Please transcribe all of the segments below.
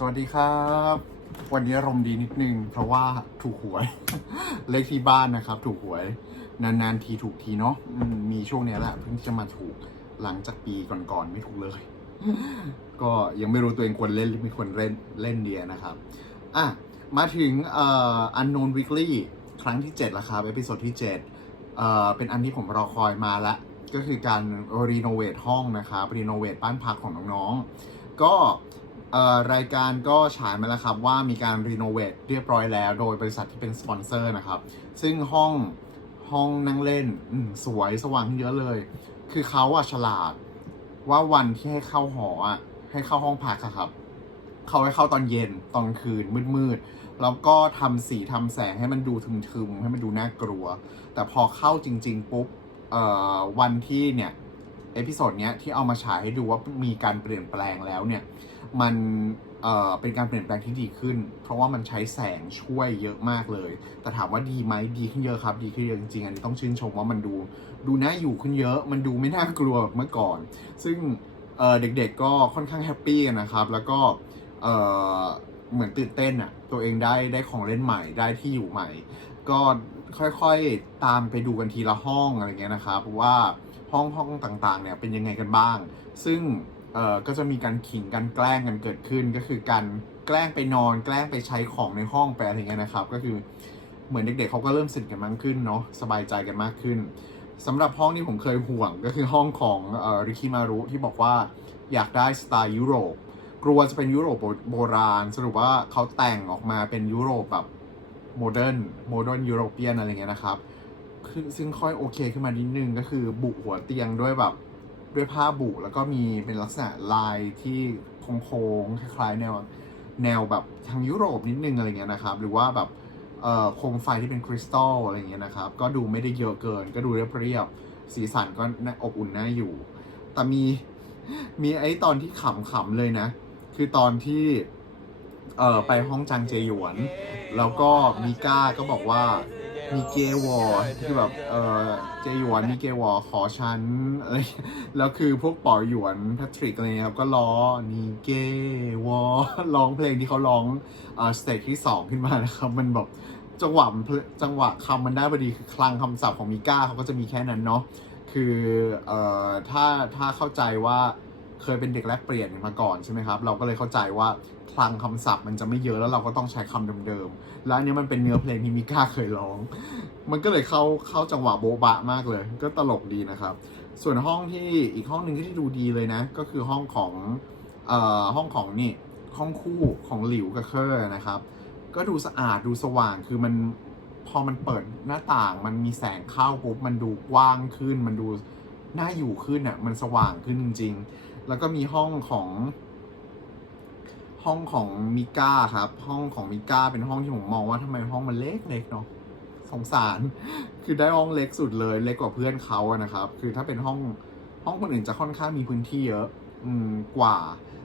สวัสดีครับ วันนี้อารมณ์ดีนิดนึง เพราะว่าถูกหวย เลขที่บ้านนะครับ ถูกหวย นานๆทีถูกทีเนาะมีช่วงเนี้ยแหละเพิ่งจะมาถูกหลังจากปีก่อนๆไม่ถูกเลย ก็ยังไม่รู้ตัวเองควรเล่นหรือไม่ควรเล่นเล่นเดียนะครับอะมาถึงเอ่อ unknown weekly ครั้งที่ 7 แล้วครับเอพิโซดที่ 7เอ่อเป็นอันที่ผมรอคอยมาละก็คือการรีโนเวทห้องนะครับรีโนเวทบ้านพักของน้องๆก็ รายการก็ฉายมาแล้วครับว่ามีการรีโนเวทเรียบร้อยแล้ว โดยบริษัทที่เป็นสปอนเซอร์นะครับ ซึ่งห้องห้องนั่งเล่นสวยสว่างเยอะเลย คือเขาอะฉลาดว่าวันที่ให้เข้าหออะให้เข้าห้องพักอะครับเขาให้เข้าตอนเย็นตอนคืนมืดๆแล้วก็ทำสีทำแสงให้มันดูทึมๆให้มันดูน่ากลัว แต่พอเข้าจริง ๆ ปุ๊บวันที่เนี่ย เอพิโซดเนี้ยที่เอามาฉายให้ดูว่ามีการเปลี่ยนแปลงแล้วเนี่ยมันเอ่อเป็นการเปลี่ยนแปลงที่ดีขึ้น เพราะว่ามันใช้แสงช่วยเยอะมากเลย แต่ถามว่าดีไหมดีขึ้นเยอะครับ ดีขึ้นเยอะจริงๆอันนี้ต้องชื่นชมว่ามันดู ดูน่าอยู่ขึ้นเยอะ มันดูไม่น่ากลัวแบบเมื่อก่อน ซึ่งเอ่อเด็กๆก็ค่อนข้างแฮปปี้กันนะครับ แล้วก็เอ่อเหมือนตื่นเต้นอะตัวเองได้ได้ของเล่นใหม่ได้ที่อยู่ใหม่ ก็ค่อยๆตามไปดูกันทีละห้องอะไรเงี้ยนะครับว่า ห้องห้องต่างๆเนี่ยเป็นยังไงกันบ้าง ซึ่งเอ่อก็จะมีการขิงกันแกล้งกันเกิดขึ้น ก็คือการแกล้งไปนอน แกล้งไปใช้ของในห้องไปอะไรเงี้ยนะครับ ก็คือเหมือนเด็กๆเขาก็เริ่มสนิทกันมากขึ้นเนาะสบายใจกันมากขึ้นสำหรับห้องที่ผมเคยห่วงก็คือห้องของเอ่อริคิมารุที่บอกว่าอยากได้สไตล์ยุโรป กลัวจะเป็นยุโรปโบราณ สรุปว่าเขาแต่งออกมาเป็นยุโรปแบบโมเดิร์นโมเดิร์นยุโรเปียนอะไรเงี้ยนะครับ คือซึ่งค่อยโอเคขึ้นมานิดนึงก็คือบุหัวเตียงด้วยแบบด้วยผ้าบุแล้วก็มีเป็นลักษณะลายที่โค้งๆคล้ายๆแนวแนวแบบทางยุโรปนิดนึงอะไรเงี้ยนะครับ หรือว่าแบบเอ่อโคมไฟที่เป็นคริสตัลอะไรเงี้ยนะครับ ก็ดูไม่ได้เยอะเกิน ก็ดูเรียบๆสีสันก็อบอุ่นน่าอยู่ แต่มีมีไอ้ตอนที่ขำๆเลยนะ คือตอนที่เอ่อไปห้องจางเจหยวน แล้วก็มิก้าก็บอกว่า มีเกวอร์คือแบบเออเจหยวนมีเกวอร์ขอฉันอะไรแล้วคือพวกป๋อหยวนแพทริกอะไรเงี้ยครับก็ล้อนีเกวอร์ร้องเพลงที่เขาร้องอ่าสเตจที่2ขึ้นมานะครับมันแบบจังหวะเพลจังหวะคำมันได้พอดีคือคลังคำศัพท์ของมิก้าเขาก็จะมีแค่นั้นเนาะคือเอ่อถ้าถ้าเข้าใจว่า เคยเป็นเด็กแลกเปลี่ยนมาก่อนใช่ไหมครับ เราก็เลยเข้าใจว่าคลังคำศัพท์มันจะไม่เยอะแล้วเราก็ต้องใช้คำเดิมๆ แล้วอันนี้มันเป็นเนื้อเพลงที่มิก้าเคยร้อง มันก็เลยเข้าเข้าจังหวะโบ๊ะบะมากเลย ก็ตลกดีนะครับ ส่วนห้องที่อีกห้องหนึ่งที่ดูดีเลยนะ ก็คือห้องของเอ่อห้องของนี่ห้องคู่ของหลิวกับเคอร์นะครับ ก็ดูสะอาดดูสว่างคือมันพอมันเปิดหน้าต่างมันมีแสงเข้าปุ๊บมันดูกว้างขึ้น มันดูน่าอยู่ขึ้นอะมันสว่างขึ้นจริงๆ แล้วก็มีห้องของ ห้องของมิก้าครับ ห้องของมิก้าเป็นห้องที่ผมมองว่าทำไมห้องมันเล็กเล็กเนาะสงสาร คือได้ห้องเล็กสุดเลย เล็กกว่าเพื่อนเขาอะนะครับ คือถ้าเป็นห้องห้องคนอื่นจะค่อนข้างมีพื้นที่เยอะ อืมกว่า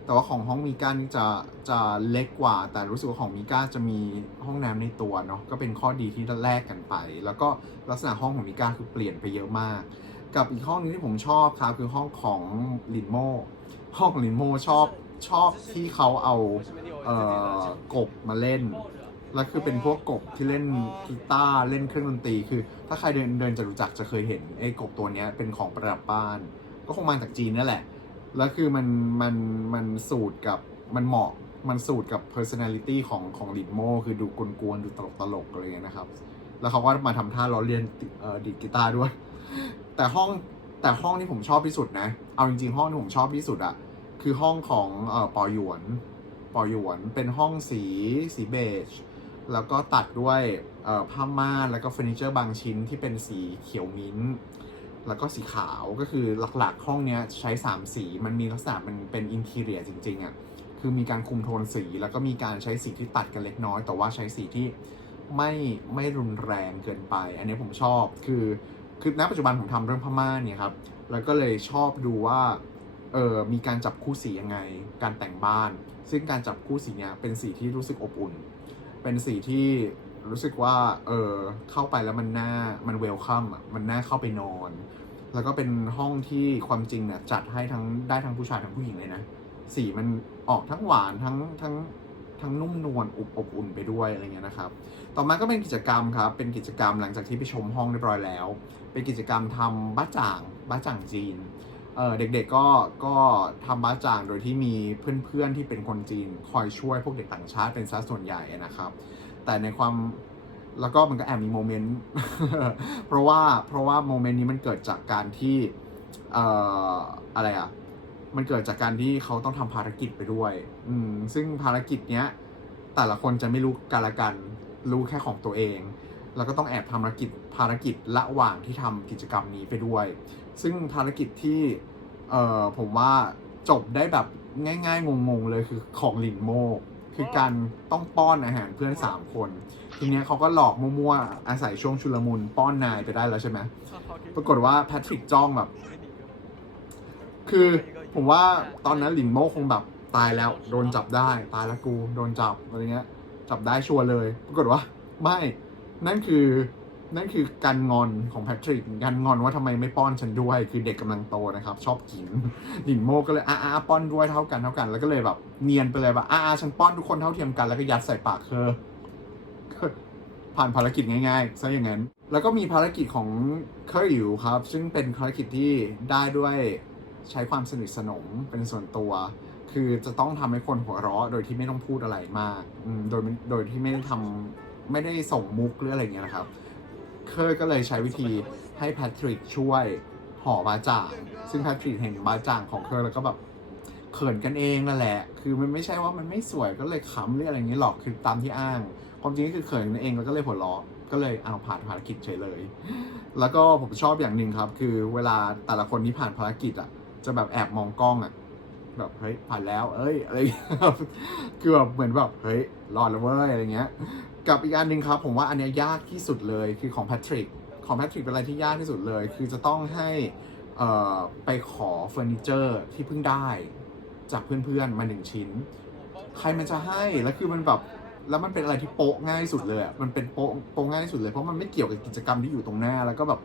แต่ว่าของห้องมิก้านี่จะจะเล็กกว่า แต่รู้สึกว่าของมิก้าจะมีห้องน้ำในตัวเนาะก็เป็นข้อดีที่แลกกันไป แล้วก็ลักษณะห้องของมิก้าคือเปลี่ยนไปเยอะมาก กับอีกห้องนึงที่ผมชอบครับคือห้องของลินโมห้องของลินโมชอบชอบที่เขาเอาเอ่อกบมาเล่น แล้วคือเป็นพวกกบที่เล่นกีตาร์เล่นเครื่องดนตรี คือ ถ้าใครเดินเดินจะรู้จักจะเคยเห็นไอ้กบตัวนี้เป็นของประดับบ้าน ก็คงมาจากจีนนั่นแหละ แล้วคือมันมันมันสูตรกับมันเหมาะมันสูตรกับ personality ของของลินโมคือดูกวนๆ ดูตลกๆอะไรอย่างเงี้ยนะครับ แล้วเขาก็มาทำท่าล้อเลียนดีดกีตาร์ด้วย แต่ห้องแต่ห้องที่ผมชอบที่สุดนะ เอาจริงๆ ห้องที่ผมชอบที่สุดอะคือห้องของเอ่อปอหยวนปอหยวนเป็นห้องสีสีเบจแล้วก็ตัดด้วยเอ่อผ้าม่านแล้วก็เฟอร์นิเจอร์บางชิ้นที่เป็นสีเขียวมิ้นท์แล้วก็สีขาวก็คือหลักๆ ห้องเนี้ยใช้ 3 สีมันมีลักษณะมันเป็นอินทีเรียจริงๆอะ่ะคือมีการคุมโทนสีแล้วก็มีการใช้สีที่ตัดกันเล็กน้อย แต่ว่าใช้สีที่ไม่ไม่รุนแรงเกินไป อันนี้ผมชอบคือ คือณปัจจุบันผมทำเรื่องผ้าม่าเนี่ยครับ แล้วก็เลยชอบดูว่าเออมีการจับคู่สียังไง การแต่งบ้าน ซึ่งการจับคู่สีเนี้ยเป็นสีที่รู้สึกอบอุ่น เป็นสีที่รู้สึกว่าเออเข้าไปแล้วมันน่ามันเวลคัมอะมันน่าเข้าไปนอน แล้วก็เป็นห้องที่ความจริงเนี่ยจัดให้ทั้งได้ทั้งผู้ชายทั้งผู้หญิงเลยนะ สีมันออกทั้งหวานทั้งทั้ง ทั้งนุ่มนวลอบอบอุ่นไปด้วยอะไรเงี้ยนะครับ ต่อมาก็เป็นกิจกรรมครับ เป็นกิจกรรมหลังจากที่ไปชมห้องเรียบร้อยแล้ว เป็นกิจกรรมทำบ้าจ่างบ้าจ่างจีนเเด็กๆก็ก็ทำบ้าจ่างโดยที่มีเพื่อนๆที่เป็นคนจีน คอยช่วยพวกเด็กต่างชาติเป็นซะส่วนใหญ่นะครับ แต่ในความแล้วก็มันก็แอบมีโมเมนต์เพราะว่าเพราะว่าโมเมนต์นี้มันเกิดจากการที่เอ่ออะไรอะ มันเกิดจากการที่เขาต้องทำภารกิจไปด้วย อืม ซึ่งภารกิจเนี้ย แต่ละคนจะไม่รู้กันละกัน รู้แค่ของตัวเอง แล้วก็ต้องแอบทำภารกิจภารกิจระหว่างที่ทำกิจกรรมนี้ไปด้วย ซึ่งภารกิจที่ เอ่อ ผมว่าจบได้แบบง่ายๆ งงๆ เลยคือของหลินโมก คือการต้องป้อนอาหารเพื่อนสามคน ทีเนี้ยเขาก็หลอกมั่วๆ อาศัยช่วงชุลมุนป้อนนายไปได้แล้วใช่ไหม ปรากฏว่าแพทริกจ้องแบบ คือ ผมว่าตอนนั้นหลินโมคงแบบตายแล้ว โดนจับได้ตายแล้วกูโดนจับอะไรเงี้ย จับได้ชัวร์เลยปรากฏว่า ไม่นั่นคือนั่นคือการงอนของแพทริกการงอนว่าทำไมไม่ป้อนฉันด้วย คือเด็กกำลังโตนะครับ ชอบกินหลินโมก็เลยอาอาป้อนด้วยเท่ากันเท่ากัน แล้วก็เลยแบบเนียนไปเลยแบบอาอาฉันป้อนทุกคนเท่าเทียมกันแล้วก็ยัดใส่ปากเธอผ่านภารกิจง่ายๆซะอย่างนั้น แล้วก็มีภารกิจของเคอร์อิวครับ ซึ่งเป็นภารกิจที่ได้ด้วย ใช้ความสนิทสนมเป็นส่วนตัว คือจะต้องทำให้คนหัวเราะโดยที่ไม่ต้องพูดอะไรมากอืมโดยโดยที่ไม่ได้ทำไม่ได้ส่งมุกหรืออะไรเงี้ยนะครับ เคอร์ก็เลยใช้วิธีให้แพทริกช่วยห่อบาจ่างซึ่งแพทริกเห็นบาจ่างของเคอร์แล้วก็แบบเขินกันเองนั่นแหละ คือมันไม่ใช่ว่ามันไม่สวยก็เลยขำหรืออะไรอย่างนี้หรอก คือตามที่อ้าง ความจริงก็คือเขินกันเองแล้วก็เลยหัวเราะ ก็เลยเอาผ่านภารกิจเฉยเลย แล้วก็ผมชอบอย่างหนึ่งครับ คือเวลาแต่ละคนที่ผ่านภารกิจอะ จะแบบแอบมองกล้องอะแบบเฮ้ยผ่านแล้ว เอ้ยอะไรคือแบบเหมือนแบบเฮ้ยรอดแล้วเว้ยอะไรเงี้ย กับอีกอันหนึ่งครับ ผมว่าอันเนี้ยยากที่สุดเลยคือของแพทริกของแพทริกเป็นอะไรที่ยากที่สุดเลย คือจะต้องให้อ่อไปขอเฟอร์นิเจอร์ที่เพิ่งได้ จากเพื่อนๆมาหนึ่งชิ้น ใครมันจะให้แล้วคือมันแบบแล้วมันเป็นอะไรที่โป๊ะง่ายสุดเลยมันเป็นโป๊ะโป๊ะง่ายที่สุดเลยเพราะมันไม่เกี่ยวกับกิจกรรมที่อยู่ตรงหน้า แล้วก็แบบ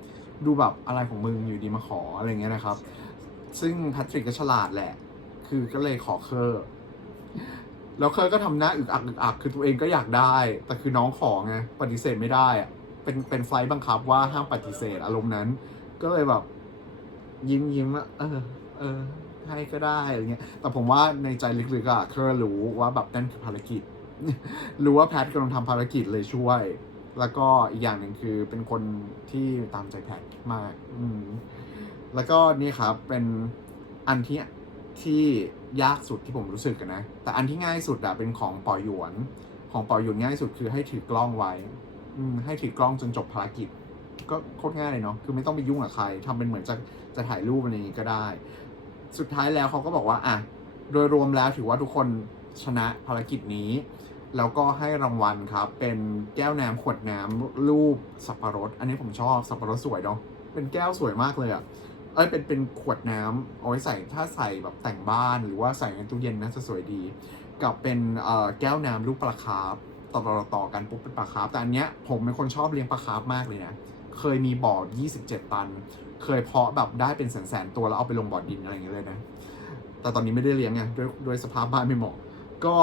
ดูแบบอะไรของมึงอยู่ดีมาขออะไรเงี้ยนะครับ ซึ่งแพทริกก็ฉลาดแหละ คือก็เลยขอเคอร์ แล้วเคอร์ก็ทำหน้าอึกอักอึกอัก คือตัวเองก็อยากได้ แต่คือน้องขอไง ปฏิเสธไม่ได้อะเป็นเป็นไฟล์บังคับว่าห้ามปฏิเสธอารมณ์นั้น ก็เลยแบบ ยิ้มยิ้มเออ เออ ให้ก็ได้อะไรเงี้ย แต่ผมว่าในใจลึกๆอะเคอร์รู้ว่าแบบนั่นคือภารกิจ รู้ว่าแพทกำลังทำภารกิจเลยช่วย แล้วก็อีกอย่างหนึ่งคือเป็นคนที่ตามใจแพทมาก อืม แล้วก็นี่ครับเป็นอันที่ที่ยากสุดที่ผมรู้สึกนะ แต่อันที่ง่ายสุดอะเป็นของปอหยวน ของปอหยวนง่ายสุดคือให้ถือกล้องไว้อืให้ถือกล้องจนจบภารกิจ ก็โคตรง่ายเลยเนาะคือไม่ต้องไปยุ่งกับใครทำเป็นเหมือนจะจะถ่ายรูปอะไรอย่างงี้ก็ได้ สุดท้ายแล้วเขาก็บอกว่าอะโดยรวมแล้วถือว่าทุกคนชนะภารกิจนี้ แล้วก็ให้รางวัลครับ เป็นแก้วน้ำขวดน้ำรูปสับปะรด อันนี้ผมชอบสับปะรดสวยเนาะเป็นแก้วสวยมากเลยอะ่ะ อ้ยเป็นเป็นขวดน้ำเอาไว้ใส่ถ้าใส่แบบแต่งบ้านหรือว่าใส่ในตู้เย็นน่าจะสวยดี กับเป็นเอ่อแก้วน้ำลูกปลาคาร์ฟต่อต่อต่อกันปุ๊บเป็นปลาคาร์ฟแต่อันเนี้ยผมเป็นคนชอบเลี้ยงปลาคาร์ฟมากเลยนะเคยมีบ่อ 27 ตัน เคยเพาะแบบได้เป็นแสนๆตัวแล้วเอาไปลงบ่อดินอะไรอย่างเงี้ยเลยนะ แต่ตอนนี้ไม่ได้เลี้ยงไงด้วยด้วยสภาพบ้านไม่เหมาะ ก็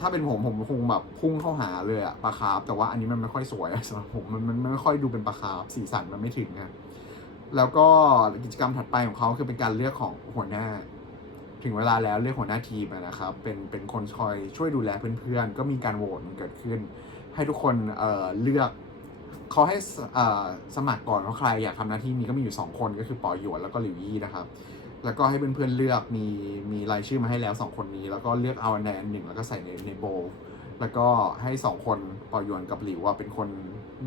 ถ้าเป็นผมผมคงแบบพุ่งเข้าหาเลยอะปลาคาร์ฟแต่ว่าอันนี้มันไม่ค่อยสวยสำหรับผมมันมันไม่ค่อยดูเป็นปลาคาร์ฟสีสันมันไม่ถึงอะ แล้วก็กิจกรรมถัดไปของเขาคือเป็นการเลือกของหัวหน้า ถึงเวลาแล้วเลือกหัวหน้าทีมนะครับ เป็นเป็นคนคอยช่วยดูแลเพื่อนๆ ก็มีการโหวตเกิดขึ้น ให้ทุกคนเเลือกเขาให้สมัครก่อนว่าใครอยากทำหน้าที่นี้ก็มีอยู่สองคนก็คือปอหยวนแล้วก็หลิวยี่นะครับ แล้วก็ให้เพื่อนๆเลือกมีมีรายชื่อมาให้แล้วสองคนนี้ แล้วก็เลือกเอาอันใดอันหนึ่งแล้วก็ใส่ในในโบว์แล้วก็ให้สองคนปอยวนกับหลิวว่าเป็นคน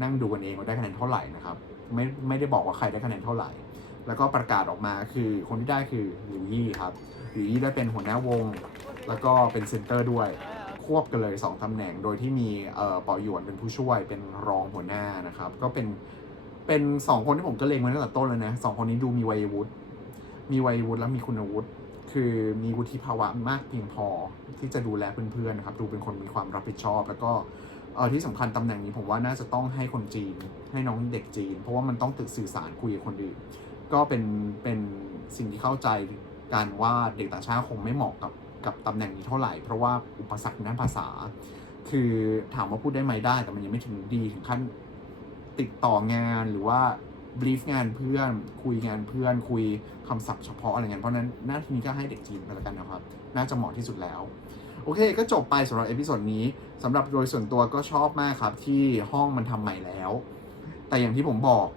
นั่งดูกันเองว่าได้คะแนนเท่าไหร่นะครับ ไม่ไม่ได้บอกว่าใครได้คะแนนเท่าไหร่ แล้วก็ประกาศออกมาคือคนที่ได้คือหลิวยี่ครับหลิวยี่ได้เป็นหัวหน้าวง แล้วก็เป็นเซนเตอร์ด้วยควบกันเลยสองตำแหน่งโดยที่มีเอ่อปอหยวนเป็นผู้ช่วยเป็นรองหัวหน้านะครับ ก็เป็นเป็นสองคนที่ผมก็เลงไว้ตั้งแต่ต้นเลยนะสองคนนี้ดูมีวัยวุฒิมีวัยวุฒิและมีคุณวุฒิคือมีวุฒิภาวะมากเพียงพอที่จะดูแลเพื่อนๆนะครับ ดูเป็นคนมีความรับผิดชอบ แล้วก็ เออที่สำคัญตำแหน่งนี้ผมว่าน่าจะต้องให้คนจีนให้น้องเด็กจีน เพราะว่ามันต้องตึกสื่อสารคุยกับคนอื่น ก็เป็นเป็นสิ่งที่เข้าใจกันว่าเด็กต่างชาติคงไม่เหมาะกับกับตำแหน่งนี้เท่าไหร่ เพราะว่าอุปสรรคด้านภาษา คือถามว่าพูดได้ไหมได้แต่มันยังไม่ถึงดีถึงขั้นติดต่องานหรือว่าบรีฟงานเพื่อนคุยงานเพื่อนคุยคำศัพท์เฉพาะอะไรเงี้ยเพราะฉะนั้นหน้าที่นี้ก็ให้เด็กจีนไปแล้วกันนะครับ น่าจะเหมาะที่สุดแล้ว โอเค ก็จบไปสำหรับเอพิโซดนี้สำหรับโดยส่วนตัวก็ชอบมากครับที่ห้องมันทำใหม่แล้ว แต่อย่างที่ผมบอก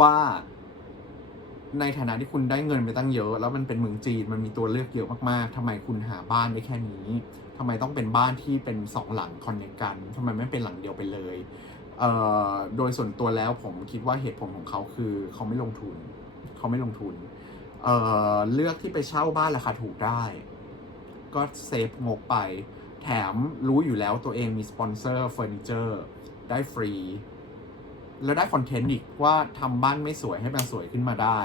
ว่าในฐานะที่คุณได้เงินไปตั้งเยอะ แล้วมันเป็นเมืองจีนมันมีตัวเลือกเยอะมากๆทำไมคุณหาบ้านได้แค่นี้ทำไมต้องเป็นบ้านที่เป็นสองหลังคอนเนคกันทำไมไม่เป็นหลังเดียวไปเลยเอ่อโดยส่วนตัวแล้วผมคิดว่าเหตุผลของเขาคือเขาไม่ลงทุน เขาไม่ลงทุนเอ่อเลือกที่ไปเช่าบ้านราคาถูกได้ ก็เซฟงบไป แถมรู้อยู่แล้วตัวเองมีสปอนเซอร์เฟอร์นิเจอร์ได้ฟรี แล้วได้คอนเทนต์อีกว่าทำบ้านไม่สวยให้มันสวยขึ้นมาได้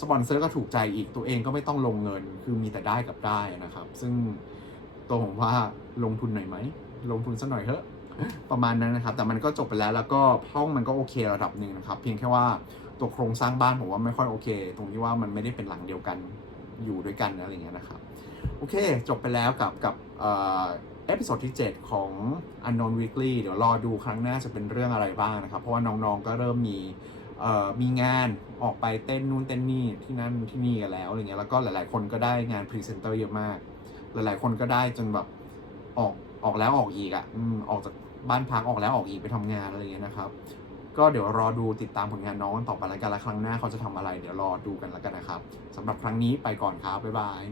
สปอนเซอร์ก็ถูกใจอีกตัวเองก็ไม่ต้องลงเงิน คือมีแต่ได้กับได้นะครับ ซึ่งตัวผมว่าลงทุนหน่อยไหม ลงทุนสักหน่อยเถอะประมาณนั้นนะครับ แต่มันก็จบไปแล้วแล้วก็ห้องมันก็โอเคระดับหนึ่งนะครับ เพียงแค่ว่าตัวโครงสร้างบ้านผมว่าไม่ค่อยโอเค ตรงที่ว่ามันไม่ได้เป็นหลังเดียวกันอยู่ด้วยกันอะไรอย่างเงี้ยนะครับ โอเค จบไปแล้วกับกับเอพิโซดที่ 7 ของ Unknown Weekly เดี๋ยวรอดูครั้งหน้าจะเป็นเรื่องอะไรบ้างนะครับ เพราะว่าน้องๆก็เริ่มมีมีงานออกไปเต้นนู่นเต้นนี่ที่นั่นที่นี่กันแล้วอะไรเงี้ยแล้วก็หลายๆ คนก็ได้งานพรีเซนเตอร์เยอะมาก หลายๆ คนก็ได้จนแบบออกออกแล้วออกอีกอะ่ะอออกจากบ้านพักออกแล้วออกอีกไปทำงานอะไรเงี้ยนะครับ ก็เดี๋ยวรอดูติดตามผลงานน้องต่อไปแล้วกันละครั้งหน้าเขาจะทำอะไร เดี๋ยวรอดูกันแล้วกันนะครับสำหรับครั้งนี้ไปก่อนครับบ๊ายบาย